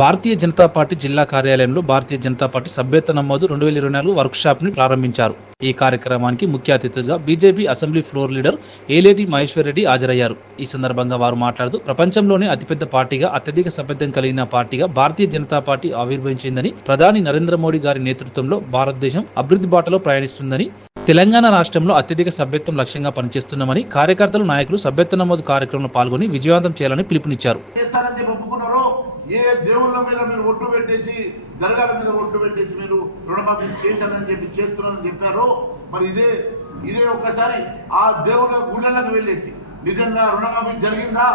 భారతీయ Janata party జిల్లా కార్యాలయంలో భారతీయ Janata party సభ్యత్వ నమోదు రెండు వేల ఇరవై నాలుగు వర్క్ షాప్ని ప్రారంభించారు. ఈ కార్యక్రమానికి ముఖ్య అతిథిగా BJP assembly floor leader Aleti Maheshwar Reddy హాజరయ్యారు. ఈ సందర్భంగా వారు మాట్లాడుతూ ప్రపంచంలోనే అతిపెద్ద పార్టీగా అత్యధిక సభ్యత్వం కలిగిన పార్టీగా భారతీయ జనతా పార్టీ ఆవిర్భవించిందని ప్రధాని నరేంద్ర మోడీ గారి నేతృత్వంలో భారతదేశం అభివృద్ధి బాటలో ప్రయాణిస్తుందని తెలంగాణ రాష్ట్రంలో అత్యధిక సభ్యత్వం లక్ష్యంగా పనిచేస్తున్నామని కార్యకర్తలు నాయకులు సభ్యత్వ నమోదు కార్యక్రమంలో పాల్గొని విజయవంతం చేయాలని పిలుపునిచ్చారు. ఏ దేవుళ్ళ మీద మీరు ఒట్టు పెట్టేసి దర్గాల మీద ఒట్టు పెట్టేసి మీరు రుణమాఫీ చేశానని చెప్పి చేస్తున్నారని చెప్పారో మరి ఇదే ఇదే ఒక్కసారి ఆ దేవుళ్ళ గుళ్ళలకు వెళ్ళేసి నిజంగా రుణమాఫీ జరిగిందా?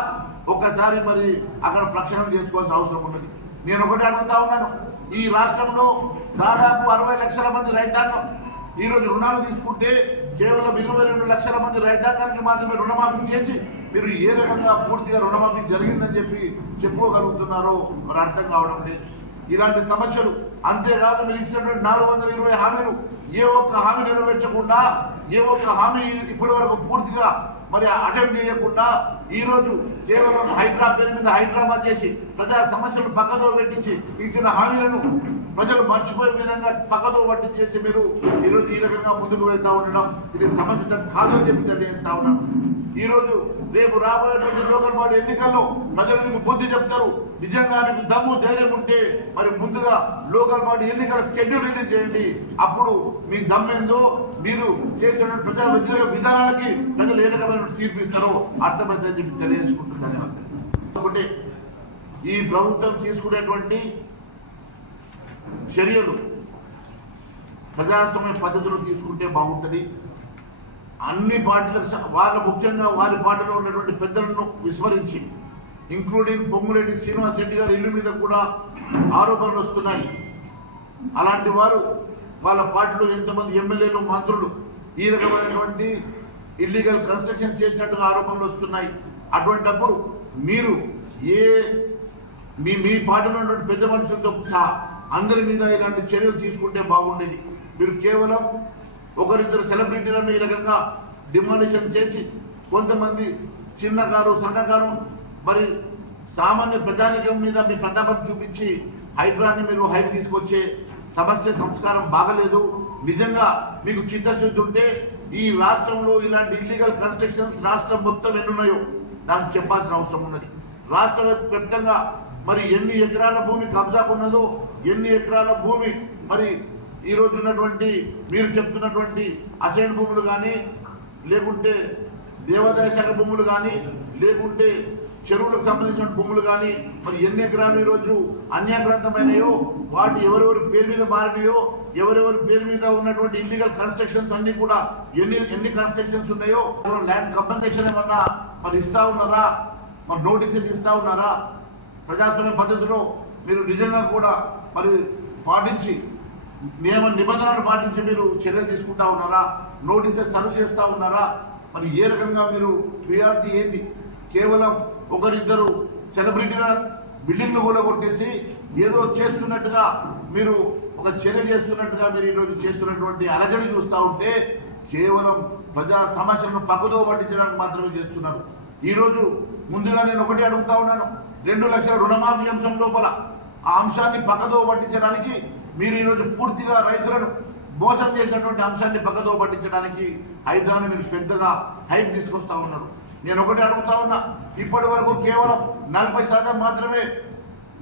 ఒక్కసారి మరి అక్కడ ప్రక్షాళన చేసుకోవాల్సిన అవసరం ఉన్నది. నేను ఒకటి అడుగుతా ఉన్నాను. ఈ రాష్ట్రంలో దాదాపు అరవై లక్షల మంది రైతాంగం ఈ రోజు రుణాలు తీసుకుంటే కేవలం ఇరవై రెండు లక్షల మంది రైతాంగానికి మాత్రమే రుణమాఫీ చేసి మీరు ఏ రకంగా పూర్తిగా రుణమాఫీ జరిగిందని చెప్పి చెప్పుకోగలుగుతున్నారో మరి అర్థం కావడం లేదు. ఇలాంటి సమస్యలు అంతేకాదు మీరు ఇచ్చినటువంటి నాలుగు వందల ఇరవై హామీలు ఏ ఒక్క హామీ నెరవేర్చకుండా ఏ ఒక్క హామీ ఇప్పటి వరకు పూర్తిగా మరి అటెంప్ట్ చేయకుండా ఈ రోజు కేవలం హైడ్రా పేరు మీద హైదరాబాద్ చేసి ప్రజా సమస్యలు పక్కదో పెట్టించి ఇచ్చిన హామీలను ప్రజలు మర్చిపోయే విధంగా పక్కదో పట్టి చేసి మీరు ఈరోజు ఈ రకంగా ముందుకు వెళ్తా ఉండడం ఇది సమంజసం కాదని చెప్పి తెలియజేస్తా ఉన్నాను. ఈరోజు రేపు రాబోయేటువంటి లోకల్ బాడీ ఎన్నికల్లో ప్రజలు మీకు బుద్ధి చెప్తారు. నిజంగా మీకు దమ్ము ధైర్యం ఉంటే మరి ముందుగా లోకల్ బాడీ ఎన్నికల స్కెడ్యూల్ రిలీజ్ చేయండి. అప్పుడు మీ దమ్మేందో మీరు చేసిన ప్రజా వ్యతిరేక విధానాలకి ప్రజలు ఏ రకమైన తీర్పు ఇస్తారో అర్థమైందని చెప్పి తెలియజేసుకుంటూ ఒకటి ఈ ప్రభుత్వం తీసుకునేటువంటి చర్యలు ప్రజాస్వామ్య పద్ధతులు తీసుకుంటే బాగుంటుంది. అన్ని పార్టీలకు వాళ్ళ ముఖ్యంగా వారి పార్టీలో ఉన్నటువంటి పెద్దలను విస్మరించి ఇంక్లూడింగ్ పొంగురెడ్డి శ్రీనివాస్ రెడ్డి గారి ఇల్లు మీద కూడా ఆరోపణలు వస్తున్నాయి. అలాంటి వారు వాళ్ళ పార్టీలో ఎంతమంది ఎమ్మెల్యేలు మంత్రులు ఈ రకమైనటువంటి ఇల్లీగల్ కన్స్ట్రక్షన్ చేసినట్టుగా ఆరోపణలు వస్తున్నాయి. అటువంటప్పుడు మీరు ఏ మీ మీ పార్టీలో ఉన్నటువంటి పెద్ద మనుషులతో సహా అందరి మీద ఇలాంటి చర్యలు తీసుకుంటే బాగుండేది. మీరు కేవలం ఒకరిద్దరు సెలబ్రిటీలను ఈ రకంగా డిమాండేషన్ చేసి కొంతమంది చిన్నగారు సన్నగారు మరి సామాన్య ప్రజానికం మీద మీ ప్రతాపం చూపించి హైడ్రాన్ని మీరు హైప్ తీసుకొచ్చే సమస్య సంస్కారం బాగలేదు. నిజంగా మీకు చిత్తశుద్ధి ఉంటే ఈ రాష్ట్రంలో ఇలాంటి ఇల్లీగల్ కన్స్ట్రక్షన్స్ రాష్ట్రం మొత్తం ఎన్నున్నాయో దానికి చెప్పాల్సిన అవసరం ఉన్నది. రాష్ట్ర వ్యాప్తంగా మరి ఎన్ని ఎకరాల భూమి కబ్జాకున్నదో ఎన్ని ఎకరాల భూమి మరి ఈ రోజు ఉన్నటువంటి మీరు చెప్తున్నటువంటి అసైన్ భూములు కానీ లేకుంటే దేవాదాయ శాఖ భూములు కానీ లేకుంటే చెరువులకు సంబంధించిన భూములు కానీ మరి ఎన్ని ఎకరాలు ఈరోజు అన్యాక్రాంతమైనయో వాటి ఎవరెవరి పేరు మీద మారినాయో ఎవరెవరి పేరు మీద ఉన్నటువంటి ఇల్లీగల్ కన్స్ట్రక్షన్స్ అన్ని కూడా ఎన్ని ఎన్ని కన్స్ట్రక్షన్స్ ఉన్నాయో ల్యాండ్ కంపెన్సేషన్ ఏమన్నా మరి ఇస్తా ఉన్నారా? మరి నోటీసెస్ ఇస్తా ఉన్నారా? ప్రజాస్వామ్య పద్ధతిలో మీరు నిజంగా కూడా మరి పాటించి నియమ నిబంధనలు పాటించి మీరు చర్యలు తీసుకుంటా ఉన్నారా? నోటీసెస్ సర్వ్ చేస్తా ఉన్నారా? మరి ఏ రకంగా మీరు ప్రియారిటీ ఏంటి కేవలం ఒకరిద్దరు సెలబ్రిటీల బిల్డింగ్లు కూడా కొట్టేసి ఏదో చేస్తున్నట్టుగా మీరు ఒక చర్య చేస్తున్నట్టుగా మీరు ఈరోజు చేస్తున్నటువంటి అలజడి చూస్తూ ఉంటే కేవలం ప్రజా సమస్యలను పక్కదో పట్టించడానికి మాత్రమే చేస్తున్నారు. ఈరోజు ముందుగా నేను ఒకటి అడుగుతా ఉన్నాను. రెండు లక్షల రుణమాఫీ అంశం లోపల ఆ అంశాన్ని పక్కదో పట్టించడానికి మీరు ఈరోజు పూర్తిగా రైతులను మోసం చేసినటువంటి అంశాన్ని పక్కదో పట్టించడానికి హైడ్రాని మీరు పెద్దగా హైప్ తీసుకొస్తా ఉన్నారు. నేను ఒకటి అడుగుతా ఉన్నా ఇప్పటి వరకు కేవలం నలభై శాతం మాత్రమే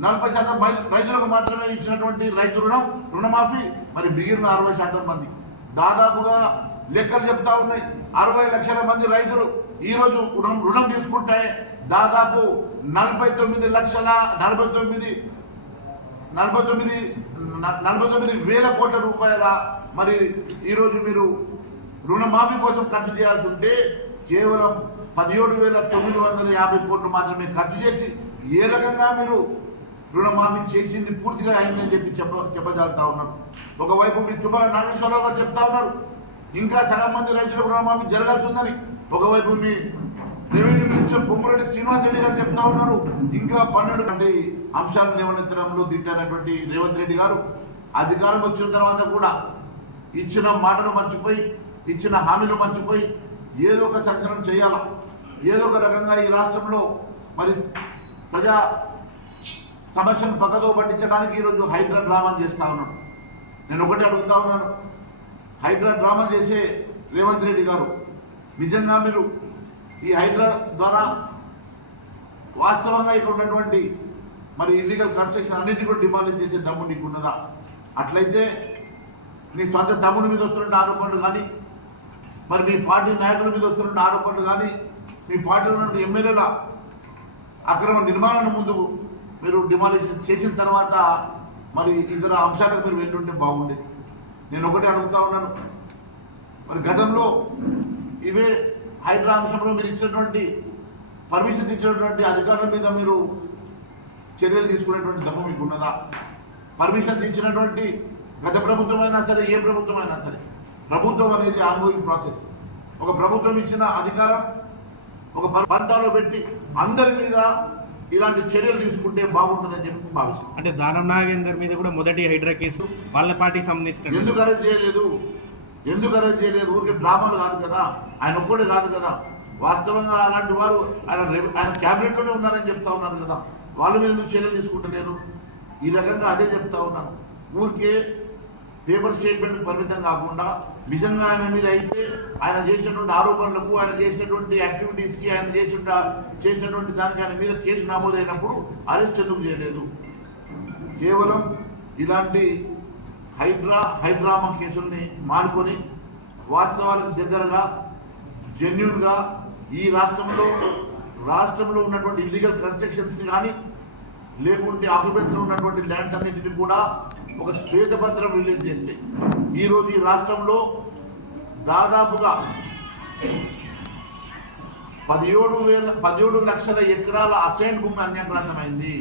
నలభై శాతం రైతులకు మాత్రమే ఇచ్చినటువంటి రైతు రుణం రుణమాఫీ మరి మిగిలిన అరవై శాతం మంది. దాదాపుగా లెక్కలు చెప్తా ఉన్నాయి. అరవై లక్షల మంది రైతులు ఈరోజు రుణం రుణం తీసుకుంటే దాదాపు నలభై తొమ్మిది లక్షల నలభై తొమ్మిది నలభై తొమ్మిది నలభై తొమ్మిది వేల కోట్ల రూపాయల మరి ఈరోజు మీరు రుణమాఫీ కోసం ఖర్చు చేయాల్సి ఉంటే కేవలం పదిహేడు వేల తొమ్మిది వందల యాభై కోట్లు మాత్రమే ఖర్చు చేసి ఏ రకంగా మీరు రుణమాఫీ చేసింది పూర్తిగా అయిందని చెప్పి చెప్ప చెప్పజాలుతా ఉన్నారు. ఒకవైపు మీరు తుమ్మల నాగేశ్వరరావు గారు చెప్తా ఉన్నారు ఇంకా సగం మంది రైతులకు రుణమాఫీ జరగాల్సి ఉందని. ఒకవైపు మీ రెవెన్యూ మినిస్టర్ పొంగురెడ్డి శ్రీనివాస్ రెడ్డి గారు చెప్తా ఉన్నారు. ఇంకా పన్నెండు అంటే అంశాలను లేవనెత్తడంలో తిట్టారటువంటి రేవంత్ రెడ్డి గారు. అధికారం వచ్చిన తర్వాత కూడా ఇచ్చిన మాటలు మర్చిపోయి ఇచ్చిన హామీలు మర్చిపోయి ఏదో ఒక సంచలనం చేయాల? ఏదో ఒక రకంగా ఈ రాష్ట్రంలో మరి ప్రజా సమస్యను పక్కతో పట్టించడానికి ఈరోజు హైడ్రా డ్రామా చేస్తా ఉన్నాడు. నేను ఒకటి అడుగుతా ఉన్నాను. హైడ్రా డ్రామా చేసే రేవంత్ రెడ్డి గారు నిజంగా మీరు ఈ హైడ్రా ద్వారా వాస్తవంగా ఇక్కడ ఉన్నటువంటి మరి ఇల్లీగల్ కన్స్ట్రక్షన్ అన్నింటి కూడా డిమాలిష్ చేసే దమ్ము నీకు ఉన్నదా అట్లయితే నీ సొంత తమ్ముడి మీద వస్తున్న ఆరోపణలు కానీ మరి మీ పార్టీ నాయకుల మీద వస్తున్న ఆరోపణలు కానీ మీ పార్టీలో ఉన్న ఎమ్మెల్యేల అక్రమ నిర్మాణాన్ని ముందు మీరు డిమాలిషన్ చేసిన తర్వాత మరి ఇతర అంశాలకు మీరు వెళ్ళుంటే బాగుండేది. నేను ఒకటి అడుగుతా ఉన్నాను. మరి గతంలో ఇవే హైడ్రా అంశంలో మీరు ఇచ్చినటువంటి పర్మిషన్స్ ఇచ్చినటువంటి అధికారుల మీద మీరు చర్యలు తీసుకునేటువంటి దమ్ము మీకు ఉన్నదా? పర్మిషన్స్ ఇచ్చినటువంటి గత ప్రభుత్వం అయినా సరే ఏ ప్రభుత్వం అయినా సరే ప్రభుత్వం అనేది ఆన్గోయింగ్ ప్రాసెస్ ఒక ప్రభుత్వం ఇచ్చిన అధికారం ఒక పంతాలో పెట్టి అందరి మీద ఇలాంటి చర్యలు తీసుకుంటే బాగుంటుందని చెప్పి భావిస్తున్నాను. అంటే దానం నాగేందర్ మీద కూడా మొదటి హైడ్రా కేసు వాళ్ళ పార్టీకి సంబంధించిన ఎందుకు అరెస్ట్ చేయలేదు? ఎందుకు అరెస్ట్ చేయలేదు? ఊరికి డ్రామాలు కాదు కదా. ఆయన ఒక్కడే కాదు కదా. వాస్తవంగా అలాంటి వారు ఆయన ఆయన క్యాబినెట్లోనే ఉన్నారని చెప్తా ఉన్నారు కదా. వాళ్ళ మీద ఎందుకు చర్యలు తీసుకుంటలేరు? ఈ రకంగా అదే చెప్తా ఉన్నాను ఊరికే పేపర్ స్టేట్మెంట్ పరిమితం కాకుండా నిజంగా ఆయన మీద అయితే ఆయన చేసినటువంటి ఆరోపణలకు ఆయన చేసినటువంటి యాక్టివిటీస్కి ఆయన చేసిన చేసినటువంటి దానికి ఆయన మీద కేసు నమోదైనప్పుడు అరెస్ట్ ఎందుకు చేయలేదు? కేవలం ఇలాంటి హైడ్రా హైడ్రామా కేసుల్ని మానుకొని వాస్తవాలకు దగ్గరగా జెన్యున్గా ఈ రాష్ట్రంలో రాష్ట్రంలో ఉన్నటువంటి ఇల్లీగల్ కన్స్ట్రక్షన్స్ని కానీ లేకుంటే ఆక్యుపెన్స్లో ఉన్నటువంటి ల్యాండ్స్ అన్నింటినీ కూడా ఒక శ్వేతపత్రం రిలీజ్ చేస్తే ఈరోజు ఈ రాష్ట్రంలో దాదాపుగా పదిహేడు వేల పదిహేడు లక్షల ఎకరాల అసైన్ భూమి అన్యాక్రాంతమైంది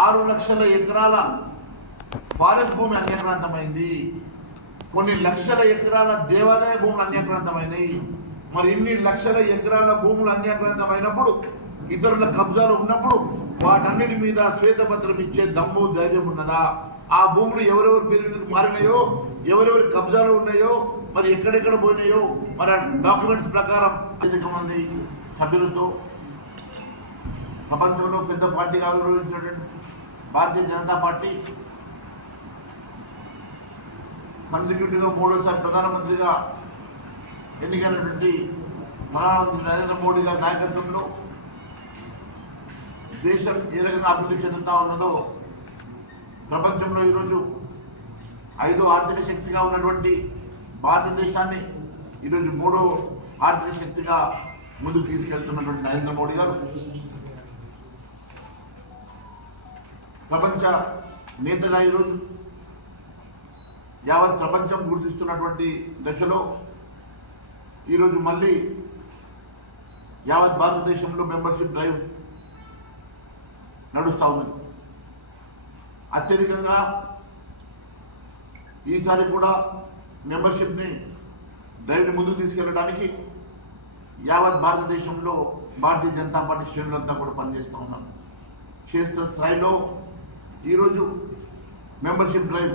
ఆరు లక్షల ఎకరాల ఫారెస్ట్ భూమి అన్యాక్రాంతమైంది. కొన్ని లక్షల ఎకరాల దేవాలయ భూములు అన్యాక్రాంతమైనవి మరి ఇన్ని లక్షల ఎకరాల భూములు అన్యక్రాంతమైనప్పుడు ఇతరుల కబ్జాలు ఉన్నప్పుడు వాటన్నిటి మీద శ్వేతపత్రం ఇచ్చే దమ్ము ధైర్యం ఉన్నదా? ఆ భూములు ఎవరెవరి పేరు మీద మారినాయో ఎవరెవరి కబ్జాలు ఉన్నాయో మరి ఎక్కడెక్కడ పోయినాయో మరి డాక్యుమెంట్స్ ప్రకారం అధిక మంది సభ్యులతో ప్రపంచంలో పెద్ద పార్టీగా ఆవిర్భవించినటువంటి భారతీయ జనతా పార్టీ కన్సిక్యూటివ్ మూడోసారి ప్రధానమంత్రిగా ఎన్నికైనటువంటి ప్రధానమంత్రి నరేంద్ర మోడీ గారి నాయకత్వంలో దేశం ఏ రకంగా అభివృద్ధి చెందుతా ఉన్నదో ప్రపంచంలో ఈరోజు ఐదో ఆర్థిక శక్తిగా ఉన్నటువంటి భారతదేశాన్ని ఈరోజు మూడో ఆర్థిక శక్తిగా ముందుకు తీసుకెళ్తున్నటువంటి నరేంద్ర మోడీ గారు ప్రపంచ నేతగా ఈరోజు యావత్ ప్రపంచం గుర్తిస్తున్నటువంటి దశలో ఈరోజు మళ్ళీ యావత్ భారతదేశంలో మెంబర్షిప్ డ్రైవ్ నడుస్తూ ఉన్నది. అత్యధికంగా ఈసారి కూడా మెంబర్షిప్ని డ్రైవ్ని ముందుకు తీసుకెళ్ళడానికి యావత్ భారతదేశంలో భారతీయ జనతా పార్టీ శ్రేణులంతా కూడా పనిచేస్తూ ఉన్నారు. క్షేత్ర స్థాయిలో ఈరోజు మెంబర్షిప్ డ్రైవ్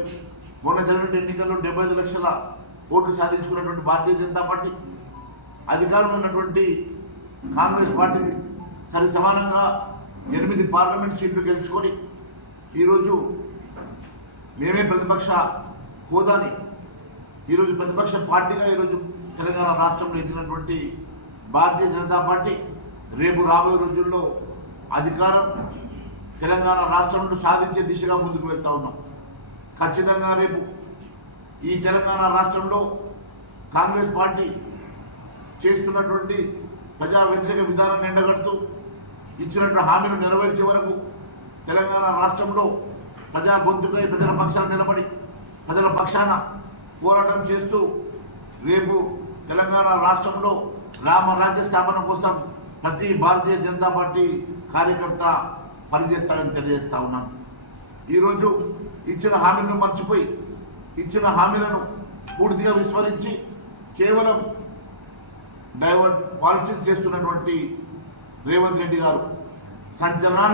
మొన్న జరిగిన ఎన్నికల్లో డెబ్బై ఐదు లక్షల ఓట్లు సాధించుకున్నటువంటి భారతీయ జనతా పార్టీ అధికారంలో ఉన్నటువంటి కాంగ్రెస్ పార్టీ సరి సమానంగా ఎనిమిది పార్లమెంట్ సీట్లు గెలుచుకొని ఈరోజు మేమే ప్రతిపక్ష హోదాని ఈరోజు ప్రతిపక్ష పార్టీగా ఈరోజు తెలంగాణ రాష్ట్రంలో ఎదిగినటువంటి భారతీయ జనతా పార్టీ రేపు రాబోయే రోజుల్లో అధికారం తెలంగాణ రాష్ట్రంలో సాధించే దిశగా ముందుకు వెళ్తా ఉన్నాం. ఖచ్చితంగా రేపు ఈ తెలంగాణ రాష్ట్రంలో కాంగ్రెస్ పార్టీ చేస్తున్నటువంటి ప్రజా వ్యతిరేక విధానాన్ని ఎండగడుతూ ఇచ్చినటువంటి హామీలు నెరవేర్చే వరకు తెలంగాణ రాష్ట్రంలో ప్రజా గొంతుకై ప్రజల పక్షాన నిలబడి ప్రజల పక్షాన పోరాటం చేస్తూ రేపు తెలంగాణ రాష్ట్రంలో రామరాజ్య స్థాపన కోసం ప్రతి భారతీయ జనతా పార్టీ కార్యకర్త పనిచేస్తాడని తెలియజేస్తా ఉన్నాను. ఈరోజు ఇచ్చిన హామీలను మర్చిపోయి ఇచ్చిన హామీలను పూర్తిగా విస్మరించి కేవలం డైవర్ట్ పాలిటిక్స్ చేస్తున్నటువంటి రేవంత్ రెడ్డి గారు సంచలనాలు